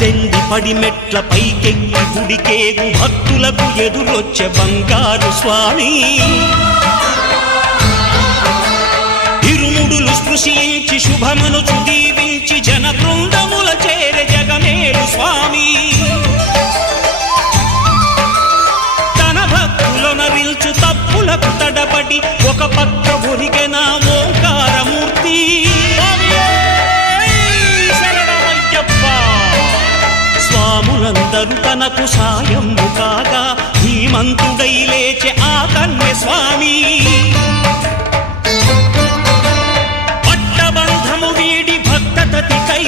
18 పడిమెట్ల పైకెక్కి గుడికేగు భక్తులకు ఎదురొచ్చే బంగారు స్వామి ఇరుముడులు స్పృశించి శుభమనుచు దీవించి జన బృందముల చేరే జగమేలు స్వామి తన భక్తులనరిల్చు తప్పులకు తడబడి ఒక పక్క ఒరిగెన ఓంకారమూర్తి స్వాములందరూ తనకు సాయము కాగా ధీమంతుడై లేచే ఆ కన్య స్వామి పట్టబంధము వీడి భక్తతతికై